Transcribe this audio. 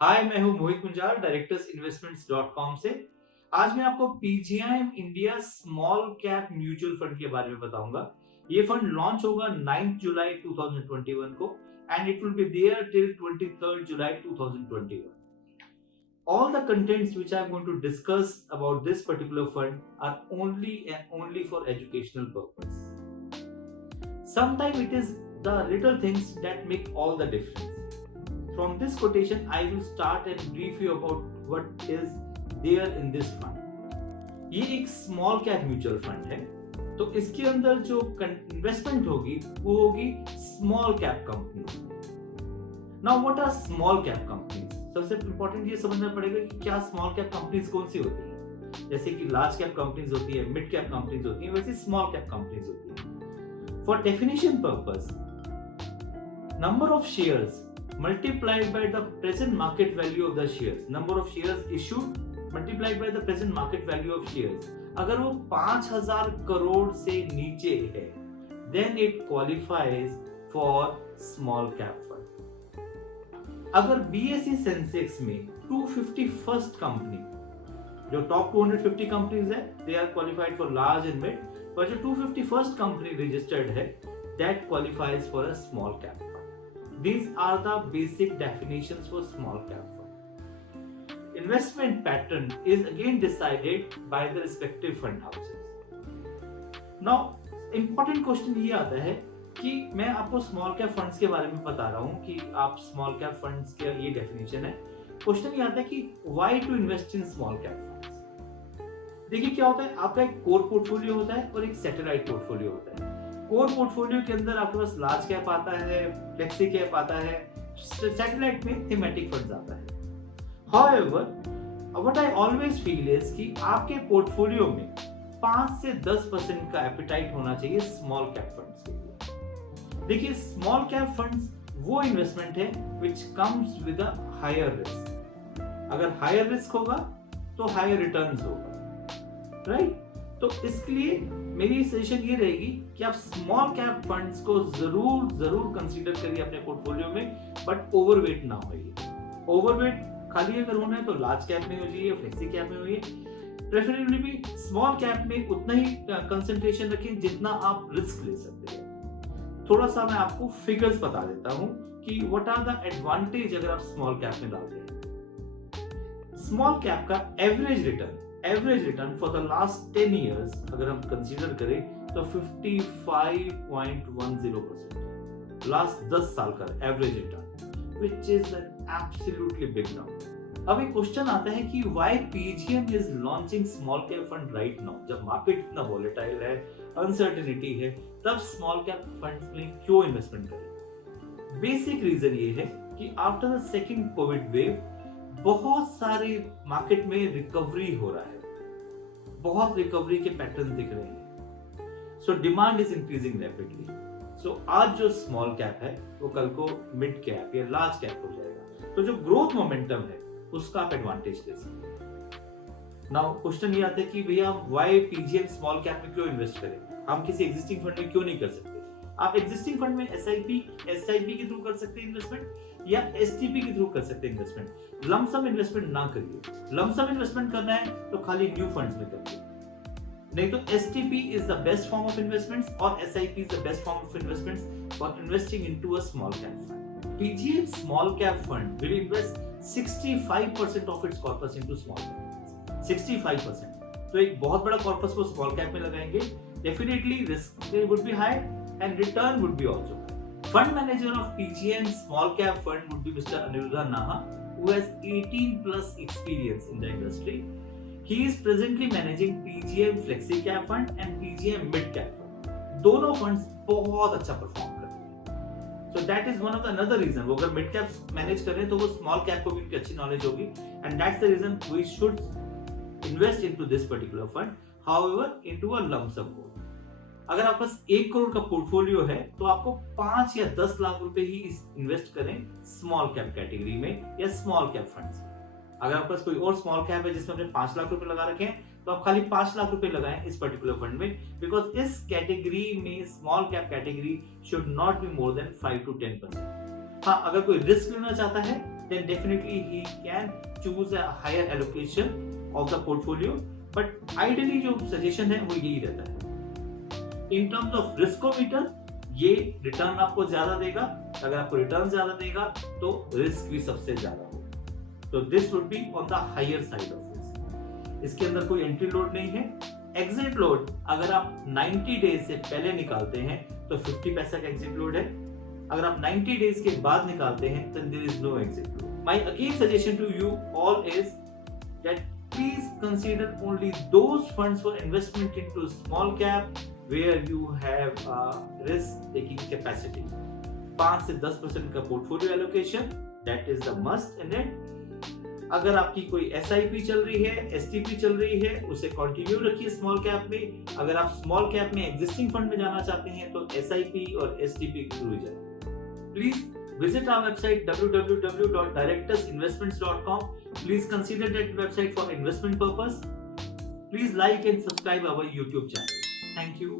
हाय, मैं हूं मोहित कुंजाल directors investments dot com से। आज मैं आपको PGIM India small cap mutual fund के बारे में बताऊंगा। ये फंड लॉन्च होगा 9 जुलाई 2021 को and it will be there till 23 July 2021। All the contents which I am going to discuss about this particular fund are only and only for educational purpose. Sometimes it is the little things that make all the difference. From this quotation, I will start and brief you about what is there in this fund. ये एक small cap mutual fund है, तो इसके अंदर जो investment होगी वो होगी small cap companies. Now what are small cap companies? सबसे इंपॉर्टेंट ये समझना पड़ेगा कि क्या स्मॉल कैप कंपनीज कौन सी होती है। जैसे कि लार्ज कैप कंपनीज होती है, मिड कैप कंपनीज होती है, वैसे स्मॉल कैप कंपनीज होती है। For definition purpose, number of shares multiplied by the present market value of the shares, number of shares issued multiplied by the present market value of shares, अगर वो 5000 करोड़ से नीचे है then it qualifies for small cap fund। अगर BSE Sensex में 251st company, जो top 250 companies है, they are qualified for large and mid, पर जो 251st कंपनी रजिस्टर्ड है that qualifies for a small cap fund। These are the basic definitions for small cap fund. Investment pattern is again decided by the respective fund houses. Now, important question ये आता है कि मैं आपको small cap funds के बारे में बता रहा हूँ कि आप स्मॉल कैप फंड्स का ये डेफिनेशन है। क्वेश्चन ये आता है कि why to invest in small cap funds? देखिए क्या होता है, आपका एक कोर पोर्टफोलियो होता है और एक सैटेलाइट पोर्टफोलियो होता है। कोर पोर्टफोलियो के अंदर आपके पास लार्ज कैप आता है, फ्लेक्सी कैप आता है, सैटेलाइट में थीमेटिक फंड्स आता है। However, what I always feel is कि आपके पोर्टफोलियो में 5 से 10% का एपेटाइट होना चाहिए स्मॉल कैप फंड्स के लिए। देखिए, स्मॉल कैप फंड्स वो इन्वेस्टमेंट है which comes with a higher risk। अगर हायर रिस्क होगा तो हायर रिटर्न्स होगा, राइट? तो इसके लिए मेरी सजेशन ये रहेगी कि आप स्मॉल कैप फंड्स को जरूर कंसीडर करिए अपने पोर्टफोलियो में, बट ओवरवेट ना होइए। ओवरवेट खाली अगर होना है तो लार्ज कैप में हो जाइए, फ्लेक्सी कैप में होइए। प्रेफरेबली भी स्मॉल कैप में उतना ही कंसंट्रेशन रखें जितना आप रिस्क ले सकते हैं। थोड़ा सा मैं आपको फिगर्स बता देता हूं कि व्हाट आर द एडवांटेज अगर आप स्मॉल कैप में डालते हैं। स्मॉल कैप का average return for the last 10 years अगर हम कंसीडर करें तो 55.10%, लास्ट 10 साल का average return, which is an absolutely big number. अब एक क्वेश्चन आता है कि why PGM is launching small cap fund right now, जब मार्केट इतना वोलेटाइल है, अनसर्टेनिटी है, तब स्मॉल कैप फंड्स में क्यों इन्वेस्टमेंट करें? बेसिक रीजन ये है कि after the second Covid wave बहुत सारे मार्केट में रिकवरी हो रहा है, बहुत रिकवरी के पैटर्न दिख रहे हैं। So demand is increasing rapidly. So आज जो स्मॉल कैप है वो कल को मिड कैप या लार्ज कैप हो जाएगा। तो जो ग्रोथ मोमेंटम है उसका आप एडवांटेज ले सकते हैं। नाउ क्वेश्चन ये आता है कि भैया व्हाई पीजीएम स्मॉल कैप में क्यों इन्वेस्ट करें, हम किसी एग्जिस्टिंग फंड में क्यों नहीं कर सकते? आप एग्जिस्टिंग फंड में एसआईपी के थ्रू कर सकते हैं इन्वेस्टमेंट, या एसटीपी के थ्रू कर सकते हैं इन्वेस्टमेंट। लमसम इन्वेस्टमेंट ना करिए। लमसम इन्वेस्टमेंट करना है तो खाली न्यू फंड्स में करिए, नहीं तो STP is the best form of investments और SIP is the best form of investments for investing into a small cap fund. PGIM small cap fund will invest 65% of its corpus into small cap. 65%, तो एक बहुत बड़ा corpus को small cap में लगाएंगे, definitely risk would be high and return would be also high. Fund manager of PGM small cap fund would be Mr. Aniruddha Naha, who has 18 plus experience in the industry. He is presently managing PGM Flexi Cap Fund and PGM Mid Cap Fund. दोनों funds बहुत अच्छा perform करते हैं। So that is one of the another reason, वो अगर mid cap manage कर रहे हैं तो वो small cap को भी उनकी अच्छी नॉलेज होगी, and that's the reason we should invest into this particular fund. However, into a lump sum mode. अगर आपके पास 1 करोड़ का पोर्टफोलियो है तो आपको 5 या 10 लाख रुपए ही इन्वेस्ट करें स्मॉल कैप कैटेगरी में या स्मॉल कैप फंड्स में। अगर आपके पास कोई और स्मॉल कैप है जिसमें आपने 5 लाख रुपए लगा रखे हैं तो आप खाली 5 लाख रुपए लगाएं इस पर्टिकुलर फंड में, बिकॉज इस कैटेगरी में small cap category should not be more than 5 to 10%। हाँ, अगर कोई रिस्क लेना चाहता है then definitely he can choose a higher allocation of the portfolio. But ideally जो suggestion है वो यही रहता है. In terms of riskometer, ये रिटर्न आपको ज्यादा देगा. अगर आपको रिटर्न ज्यादा देगा तो रिस्क भी सबसे ज्यादा होगा. तो this would be on the higher side of risk. इसके अंदर कोई एंट्री लोड नहीं है. एग्जिट लोड अगर आप 90 डेज से पहले निकालते हैं तो 50 पैसा का एग्जिट लोड है. अगर आप 90 डेज के बाद निकालते हैं तो there is no exit load. My again suggestion to you all is that please consider only those funds for investment into small cap where you have a risk taking capacity. 5 से 10% का portfolio allocation, that is the must in it. अगर आपकी कोई SIP चल रही है, STP चल रही है, उसे कंटिन्यू रखिए स्मॉल कैप में. अगर आप स्मॉल कैप में एग्जिस्टिंग फंड में जाना चाहते हैं तो SIP और STP के थ्रू जाइए. Please visit our website www.directorsinvestments.com. Please consider that website for investment purpose. Please like and subscribe our YouTube channel. Thank you.